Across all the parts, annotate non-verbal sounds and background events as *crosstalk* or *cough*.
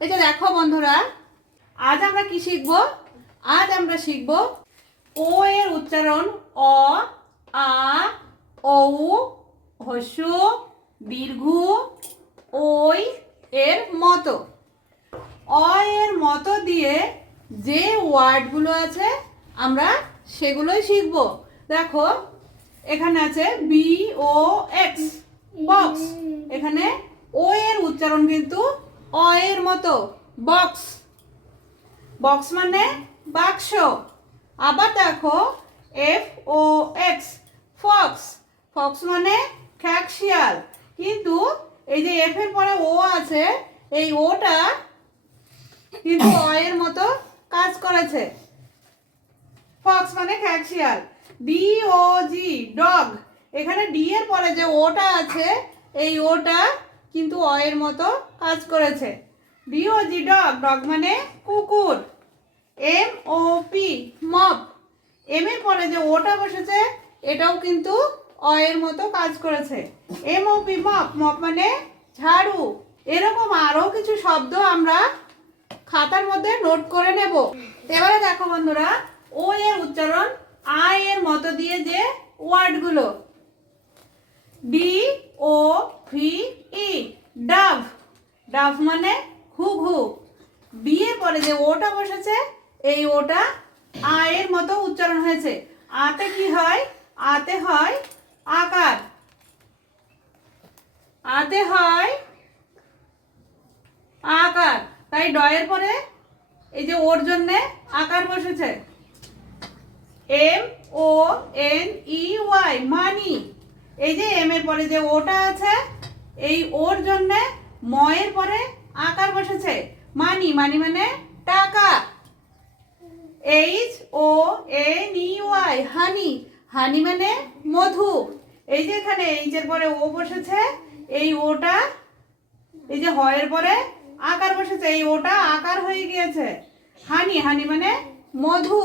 যে দেখো বন্ধুরা, আজ আমরা কি শিখব? আজ আমরা শিখব ও এর উচ্চারণ অ, আ, ঔ, হস্য, দীর্ঘ ওই এর মতো। অ এর মতো দিয়ে যে ওয়ার্ডগুলো আছে, আমরা সেগুলোই শিখব। দেখো, এখানে আছে বি, ও এক্স বক্স এখানে ও এর উচ্চারণ কিন্তু অ মতো বক্স বক্স মানে বাক্স। আবার দেখো F O X fox fox মানে খ্যাকশিয়াল কিন্তু এই যে এফ এর পরে ও আছে এই ওটা কিন্তু *coughs* অ এর মতো কাজ করেছে। ফক্স মানে খ্যাকশিয়াল ডি ও জি ডগ এখানে ডি এর পরে যে ওটা আছে এই ওটা কিন্তু অ এর মতো কাজ করেছে। D O G dog dog মানে কুকুর। M O P mop M এর পরে যে ওটা বসেছে, এটাও কিন্তু অ এর মতো কাজ করেছে। M O P mop mop মানে ঝাড়ু। এরকম আরও কিছু শব্দ আমরা খাতার মধ্যে নোট করে নেব। এবারে দেখো বন্ধুরা ও এর উচ্চারণ আই এর মতো দিয়ে যে ওয়ার্ডগুলো। D O V E dove dove মানে বি পরে যে ওটা বসেছে, এই ওটা আয়ের মতো উচ্চারণ হয়েছে। আতে কি হয়? আতে হয় আকার। আতে হয় আকার। তাই ডয়ের পরে এই যে ওর জন্যে আকার বসেছে। M O N E Y, money. এই যে এম এর পরে যে ওটা আছে, এই ওর জন্যে ময়ের পরে আকার বসেছে। মানি মানি মানে টাকা। H O N E Y honey honey মানে মধু। এই যে এখানে এইচ এর পরে ও বসেছে, এই ওটা এই যে হয়ের পরে আকার বসেছে, এই ওটা আকার হয়ে গিয়েছে। হানি হানি মানে মধু।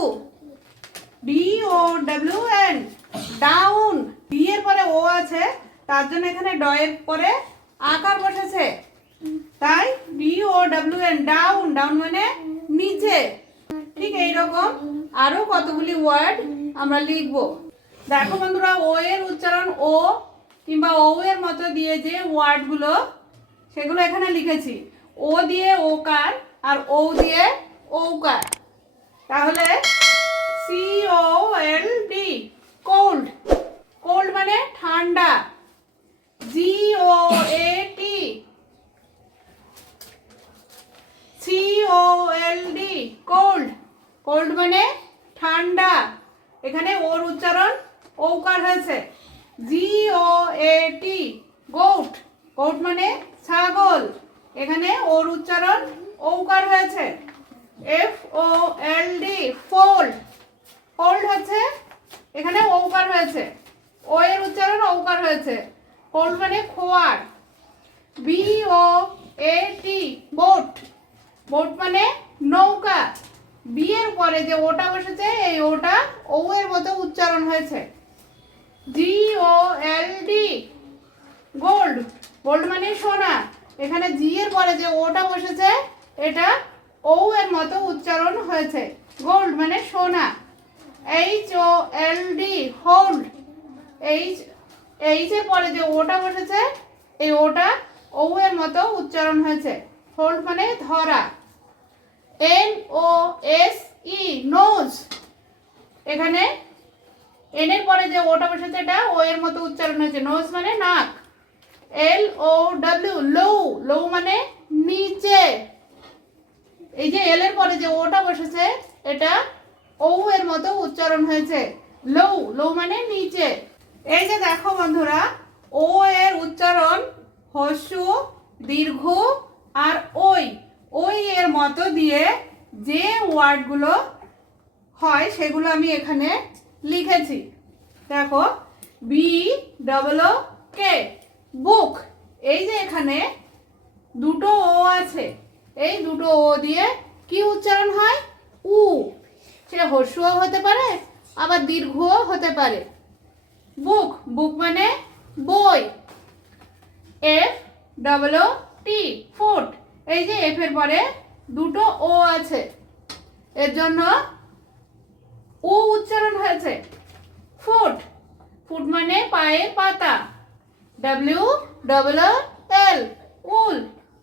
D O W N down D এর পরে ও আছে, তার জন্য এখানে ড এর পরে আকার বসেছে। তাই D O W N down down মানে নিচে ঠিক এইরকম আরও কতগুলি ওয়ার্ড আমরা লিখব। দেখো বন্ধুরা ও এর উচ্চারণ ও কিংবা ও এর মতো দিয়ে যে ওয়ার্ডগুলো সেগুলো এখানে লিখেছি। ও দিয়ে ওকার আর ও দিয়ে ঔকার। তাহলে C O L D cold মানে ঠান্ডা G O A T C O L D cold cold মানে ঠান্ডা। এখানে ওর উচ্চারণ ঔকার হয়েছে। G O A T goat goat মানে ছাগল। এখানে ওর উচ্চারণ ঔকার হয়েছে। F O L D fold fold হচ্ছে, এখানে ঔকার হয়েছে। ও এর উচ্চারণ ঔকার হয়েছে। ফোল্ড মানে খোয়ার। B O A T boat boat মানে নৌকা। বি এর পরে যে ওটা বসেছে, এই ওটা ও এর মতো উচ্চারণ হয়েছে। G O L D gold. Gold মানে সোনা। এখানে জি এর পরে যে ওটা বসেছে, এটা ও এর মতো উচ্চারণ হয়েছে। গোল্ড মানে সোনা। H O L D hold. H H এর পরে যে ওটা বসেছে, এই ওটা ও এর মতো উচ্চারণ হয়েছে। হোল্ড মানে ধরা। N O S E nose এখানে এন এর পরে যে ওটা বসেছে এটা ও এর মতো উচ্চারণ হয়েছে। নোজ মানে নাক। এল ও ডাব্লিউ লো। লো মানে নিচে। এই যে এল এর পরে যে ওটা বসেছে, এটা ও এর মতো উচ্চারণ হয়েছে। লো। লো মানে নিচে। এই যে দেখো বন্ধুরা ও এর উচ্চারণ হস্য, দীর্ঘ আর ওই ওই এর মতো দিয়ে যে ওয়ার্ডগুলো হয় সেগুলো আমি এখানে লিখেছি। দেখো বি ডবল ও কে বুক এই যে এখানে দুটো ও আছে। এই দুটো ও দিয়ে কি উচ্চারণ হয়? উ। সে হর্ষও হতে পারে, আবার দীর্ঘও হতে পারে। বুক বুক মানে বই। F double O T foot এই যে এফ এর পরে দুটো ও আছে। এর জন্য উ উচ্চারণ হয়েছে। ফুট ফুট মানে পায়ের পাতা। ডাব্লিউ ডবল এল উল।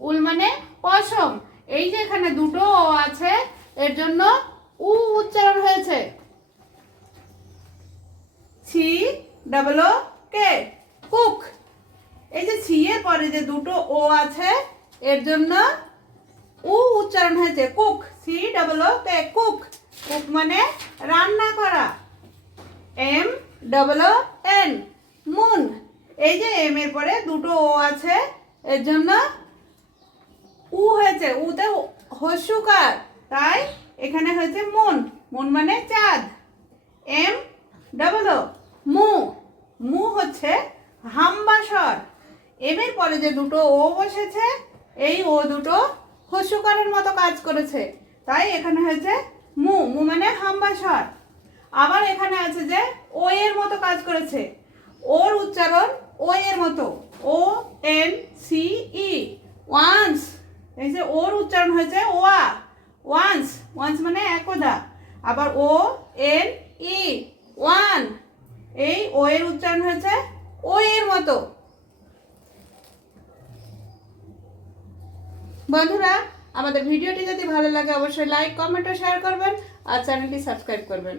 উল মানে পশম। এই যে এখানে দুটো ও আছে, এর জন্য উ উচ্চারণ হয়েছে। সি ডাবল কে কুক এই যে সি এর পরে যে দুটো ও আছে এর জন্য উ উচ্চারণ হয়েছে cook C double K cook. Cook মানে রান্না করা। M double N moon. এই যে এম এর পরে দুটো ও আছে, এর জন্য উ হয়েছে, উতে হস্যকার তাই এখানে হয়েছে মুন। মুন মানে চাঁদ। এম ডবল ও মু। মু হচ্ছে হাম্বাসর। এম এর পরে যে দুটো ও বসেছে এই ও দুটো হস্যকারের মতো কাজ করেছে। তাই এখানে হয়েছে মু মু মানে হাম্বাসর। আবার এখানে আছে যে ও এর মতো কাজ করেছে। ওর উচ্চারণ ও এর মতো। O, N, C, E. Once. এই যে ওর উচ্চারণ হয়েছে ওয়া। ওয়ান্স। ওয়ান্স মানে একদা। আবার ও, এন, ই। ওয়ান। এই ও এর উচ্চারণ হয়েছে ও এর মতো। বন্ধুরা, আমাদের ভিডিওটি যদি ভালো লাগে, অবশ্যই লাইক কমেন্ট ও শেয়ার করবেন আর চ্যানেলটি সাবস্ক্রাইব করবেন।